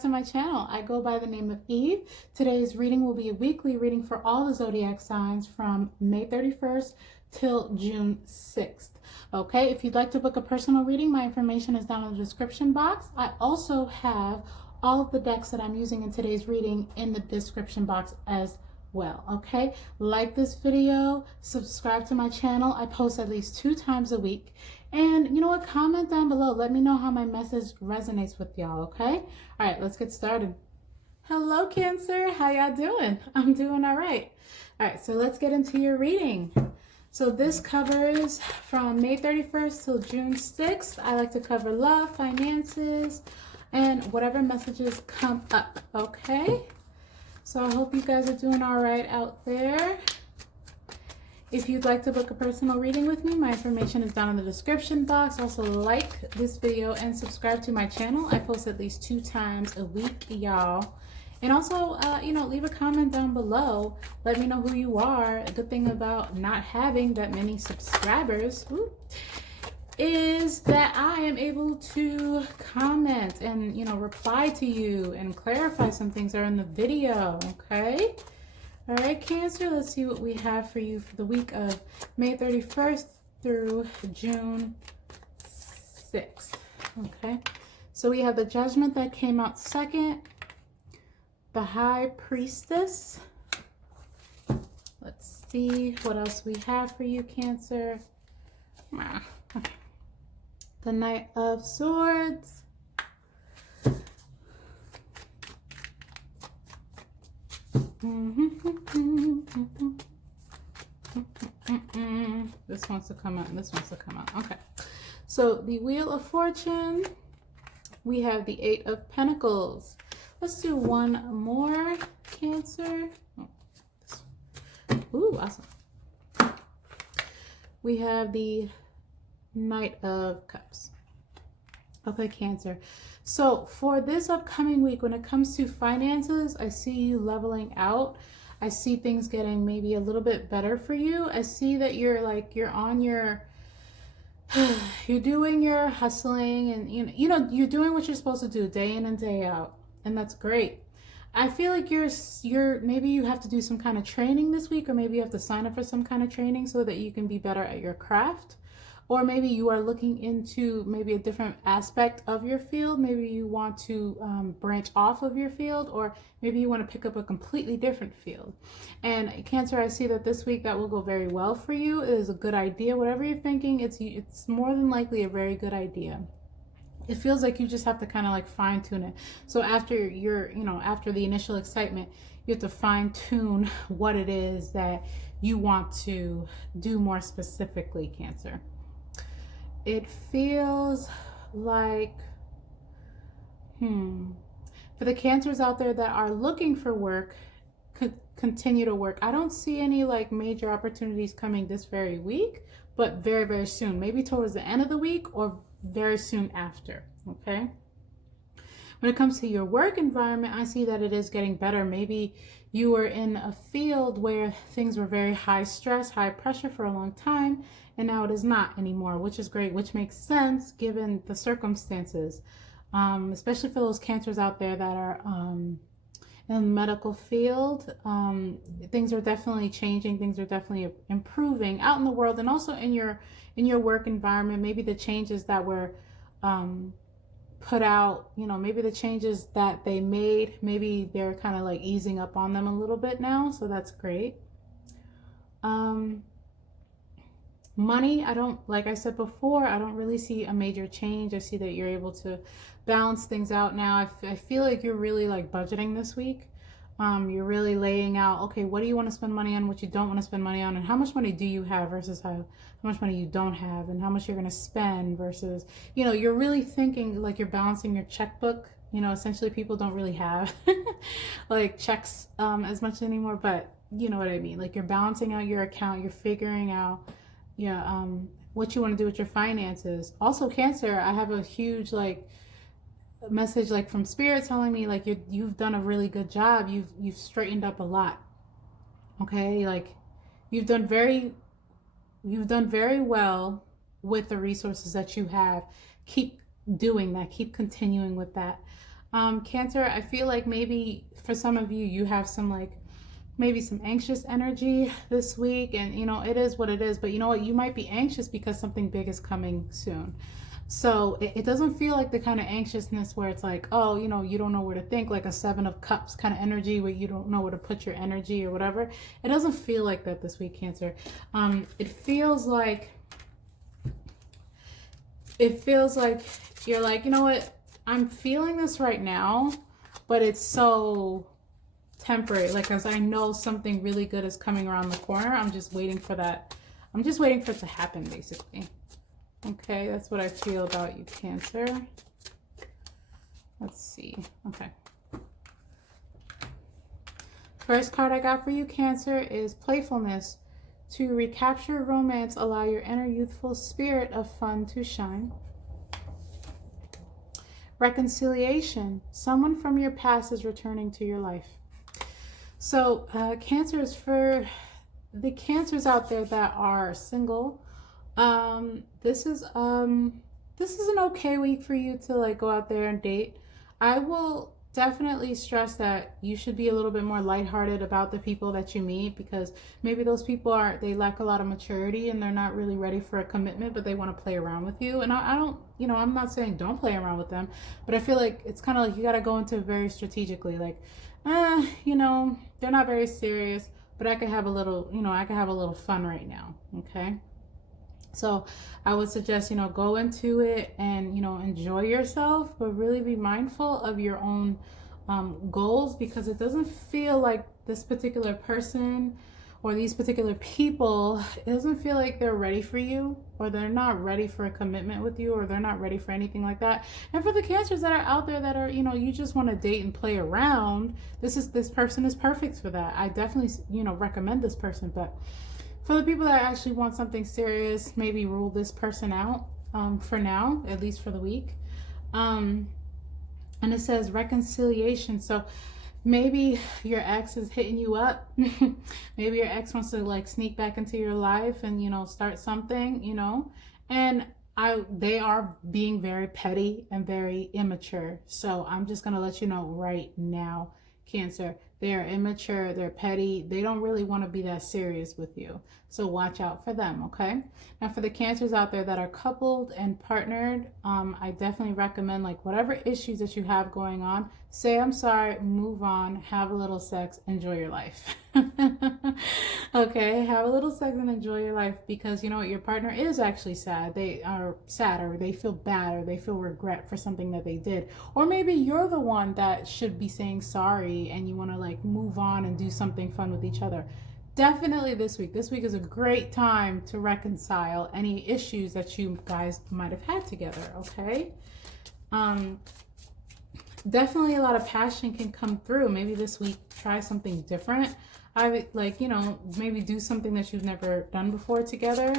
to my channel. I go by the name of Eve. Today's reading will be a weekly reading for all the zodiac signs from May 31st till June 6th. Okay, if you'd like to book a personal reading, my information is down in the description box. I also have all of the decks that I'm using in today's reading in the description box as well. Okay, like this video, subscribe to my channel. I post at least 2 times a week, and you know what, comment down below, let me know how my message resonates with y'all. Okay, all right, let's get started. Hello Cancer, how y'all doing? I'm doing all right. All right, so let's get into your reading. So this covers from May 31st till June 6th. I like to cover love, finances, and whatever messages come up. Okay, so I hope you guys are doing all right out there. If you'd like to book a personal reading with me, my information is down in the description box. Also, like this video and subscribe to my channel. I post at least 2 times a week, y'all. And also, leave a comment down below. Let me know who you are. A good thing about not having that many subscribers is that I am able to comment and, reply to you and clarify some things that are in the video, okay? All right, Cancer, let's see what we have for you for the week of May 31st through June 6th, okay? So we have the Judgment that came out second, the High Priestess. Let's see what else we have for you, Cancer. The Knight of Swords. This wants to come out and this wants to come out. Okay, so the Wheel of Fortune, we have the 8 of Pentacles. Let's do one more, Cancer. Ooh, awesome. We have the Knight of Cups. Okay, Cancer. So for this upcoming week, when it comes to finances, I see you leveling out. I see things getting maybe a little bit better for you. I see that you're on your, you're doing your hustling, and you're doing what you're supposed to do day in and day out, and that's great. I feel like you're maybe you have to do some kind of training this week, or maybe you have to sign up for some kind of training so that you can be better at your craft. Or maybe you are looking into maybe a different aspect of your field. Maybe you want to branch off of your field, or maybe you want to pick up a completely different field. And Cancer, I see that this week that will go very well for you. It is a good idea. Whatever you're thinking, it's more than likely a very good idea. It feels like you just have to kind of like fine tune it. So after after the initial excitement, you have to fine tune what it is that you want to do more specifically, Cancer. It feels like, for the Cancers out there that are looking for work, continue to work. I don't see any like major opportunities coming this very week, but very, very soon. Maybe towards the end of the week or very soon after, okay? When it comes to your work environment, I see that it is getting better. Maybe you were in a field where things were very high stress, high pressure for a long time, and now it is not anymore, which is great, which makes sense given the circumstances, especially for those Cancers out there that are in the medical field. Things are definitely changing. Things are definitely improving out in the world, and also in your work environment. Maybe the changes that were put out, maybe the changes that they made, maybe they're kind of like easing up on them a little bit now, so that's great. Money, like I said before, I don't really see a major change. I see that you're able to balance things out now. I feel like you're really like budgeting this week. You're really laying out, okay, what do you want to spend money on, what you don't want to spend money on, and how much money do you have versus how much money you don't have, and how much you're going to spend versus, you're really thinking like you're balancing your checkbook. Essentially people don't really have like checks as much anymore, but you know what I mean? Like you're balancing out your account, you're figuring out what you want to do with your finances. Also, Cancer, I have a huge message from Spirit telling me like you've done a really good job. You've straightened up a lot. Okay, like you've done very well with the resources that you have. Keep doing that. Keep continuing with that. Cancer, I feel like maybe for some of you, you have some like maybe some anxious energy this week, and you know, it is what it is, but you know what, you might be anxious because something big is coming soon. So it doesn't feel like the kind of anxiousness where it's like, oh, you know, you don't know where to think, like a 7 of Cups kind of energy where you don't know where to put your energy or whatever. It doesn't feel like that this week, Cancer. It feels like you're like, you know what, I'm feeling this right now, but it's so temporary. Like, as I know something really good is coming around the corner, I'm just waiting for that. I'm just waiting for it to happen, basically. Okay, that's what I feel about you, Cancer. Let's see. Okay. First card I got for you, Cancer, is playfulness. To recapture romance, allow your inner youthful spirit of fun to shine. Reconciliation. Someone from your past is returning to your life. So, Cancer is for the Cancers out there that are single. This is an okay week for you to like go out there and date. I will definitely stress that you should be a little bit more lighthearted about the people that you meet, because maybe those people they lack a lot of maturity and they're not really ready for a commitment, but they want to play around with you. And I don't, you know, I'm not saying don't play around with them, but I feel like it's kind of like you got to go into it very strategically. Like, you know, they're not very serious, but I could have a little, you know, I could have a little fun right now. Okay. So I would suggest, you know, go into it and, you know, enjoy yourself, but really be mindful of your own goals, because it doesn't feel like this particular person or these particular people, it doesn't feel like they're ready for you, or they're not ready for a commitment with you, or they're not ready for anything like that. And for the Cancers that are out there that are, you know, you just want to date and play around, this person is perfect for that. I definitely, you know, recommend this person. But for the people that actually want something serious, maybe rule this person out for now, at least for the week. And it says reconciliation. So maybe your ex is hitting you up. Maybe your ex wants to like sneak back into your life and, you know, start something, you know. And they are being very petty and very immature. So I'm just going to let you know right now, Cancer, they are immature, they're petty, they don't really want to be that serious with you. So watch out for them, okay? Now for the Cancers out there that are coupled and partnered, I definitely recommend, like, whatever issues that you have going on, say I'm sorry, move on, have a little sex, enjoy your life. Okay, have a little sex and enjoy your life, because you know what, your partner is actually sad. They are sad, or they feel bad, or they feel regret for something that they did. Or maybe you're the one that should be saying sorry and you want to like move on and do something fun with each other. Definitely this week is a great time to reconcile any issues that you guys might have had together, okay? Definitely a lot of passion can come through. Maybe this week try something different. I like, you know, maybe do something that you've never done before together.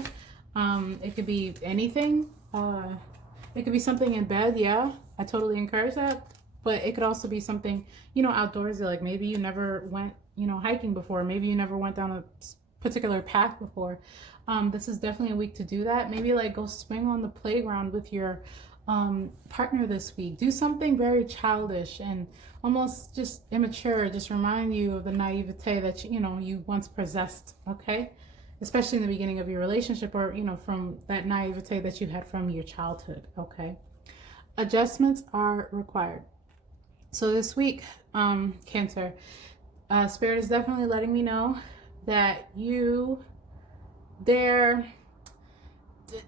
It could be anything. It could be something in bed. Yeah, I totally encourage that. But it could also be something, you know, outdoorsy. Like maybe you never went, you know, hiking before. Maybe you never went down a particular path before. This is definitely a week to do that. Maybe like go swing on the playground with your partner this week. Do something very childish and almost just immature. Just remind you of the naivete that you know you once possessed. Okay, especially in the beginning of your relationship, or you know, from that naivete that you had from your childhood. Okay, adjustments are required. So this week, Cancer, Spirit is definitely letting me know that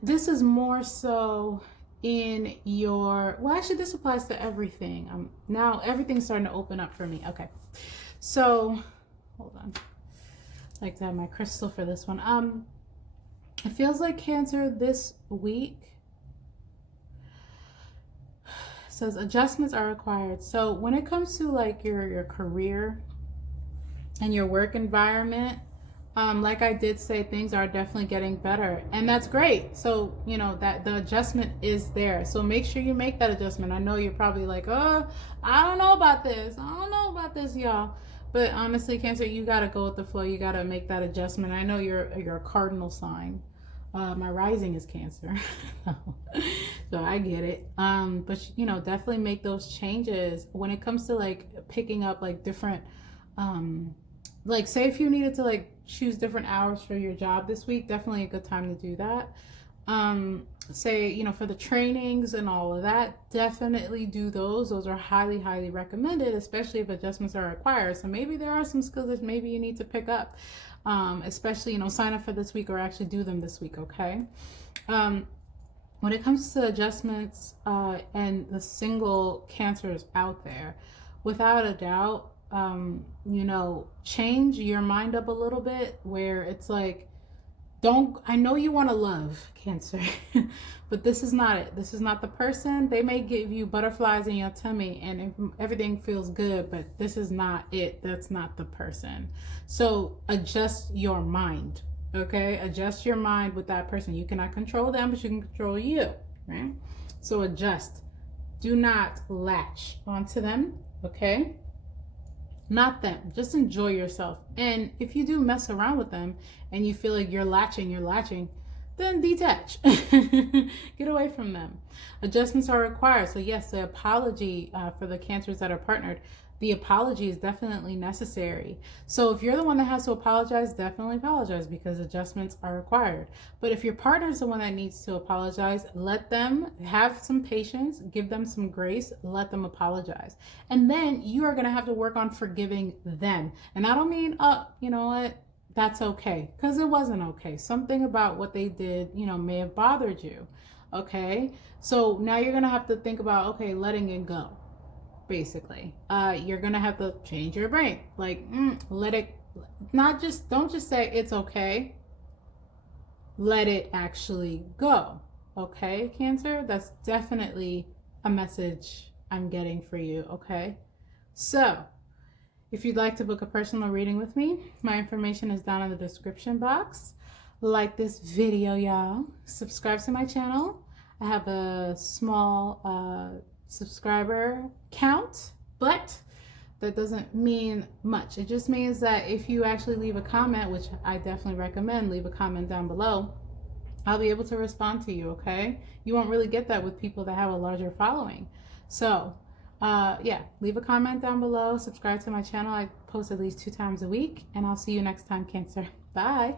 this is more so in your, well, actually this applies to everything. Now everything's starting to open up for me. Okay, so hold on. I like to have my crystal for this one. It feels like, Cancer, this week says adjustments are required. So when it comes to like your career and your work environment, like I did say, things are definitely getting better, and that's great. So you know that the adjustment is there, so make sure you make that adjustment. I know you're probably like, oh, I don't know about this, y'all, but honestly, Cancer, you got to go with the flow. You got to make that adjustment. I know you're a cardinal sign. My rising is Cancer. So I get it. But you know, definitely make those changes when it comes to like picking up like different, like say if you needed to like choose different hours for your job this week, definitely a good time to do that. Say, you know, for the trainings and all of that, definitely do those are highly recommended, especially if adjustments are required. So maybe there are some skills that maybe you need to pick up, especially, you know, sign up for this week or actually do them this week. Okay. When it comes to adjustments and the single cancers out there, without a doubt, you know, change your mind up a little bit where it's like, don't, I know you want to love Cancer, but this is not it. This is not the person. They may give you butterflies in your tummy and everything feels good, but this is not it. That's not the person. So adjust your mind, okay? Adjust your mind with that person. You cannot control them, but you can control you, right? So adjust. Do not latch onto them, okay? Not them. Just enjoy yourself. And if you do mess around with them and you feel like you're latching, then detach. Get away from them. Adjustments are required. So yes, the apology for the cancers that are partnered, the apology is definitely necessary. So if you're the one that has to apologize, definitely apologize because adjustments are required. But if your partner is the one that needs to apologize, let them have some patience, give them some grace, let them apologize. And then you are going to have to work on forgiving them. And I don't mean, oh, you know what? That's okay. Because it wasn't okay. Something about what they did, you know, may have bothered you. Okay. So now you're going to have to think about, okay, letting it go. Basically, you're gonna have to change your brain. Like, let it, don't just say it's okay. Let it actually go. Okay, Cancer? That's definitely a message I'm getting for you. Okay, so if you'd like to book a personal reading with me, my information is down in the description box. Like this video, y'all. Subscribe to my channel. I have a small subscriber count, but that doesn't mean much. It just means that if you actually leave a comment, which I definitely recommend, leave a comment down below, I'll be able to respond to you. Okay, you won't really get that with people that have a larger following. So yeah, leave a comment down below, subscribe to my channel. I post at least 2 times a week, and I'll see you next time, Cancer. Bye.